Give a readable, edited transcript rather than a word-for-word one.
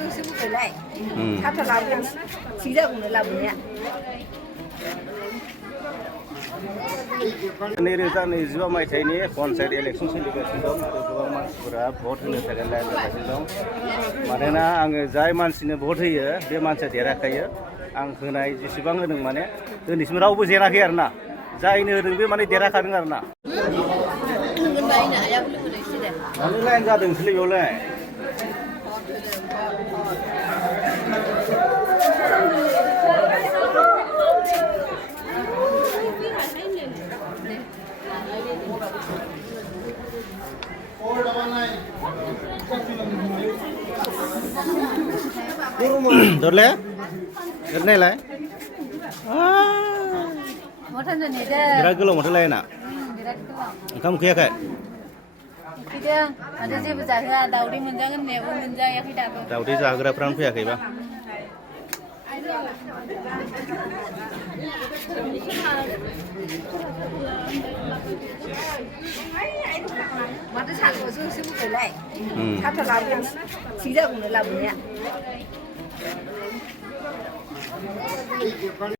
जोंसो बुंबायलाय थाबथा लाबोगोन थिग जागौमोन लाबोनाया नैरोजा नैजिबा मायथाइनि पन्चायत इलेक्सन सोलिगासिनो दं आरो गोबां मानसिफोरा भट होनो थाखाय लाइन लागासिनो दं मानोना आङो जाय मानसिनो भट होयो बे मानसिया देरहाखायो आं होनाय जेसेबां होदों माने दिनैसिम रावबो जेनाखै आरोना जायनो होदों बे माने देरहाखादों आरोना मानो लाइन जादों नोंसोरलाय बेयावलाय Dorle? Dorle lah. Gerak gelau macam lain nak? Kamu kaya kaya? Kita ada siapa jaga Daudi menjangan ni, aku menjaya kita. Daudi jaga perang kaya kaya bang? Mata satu जोंसो बुंबायलाय थाबथा लाबोगोन थिग जागौमोन लाबोनाया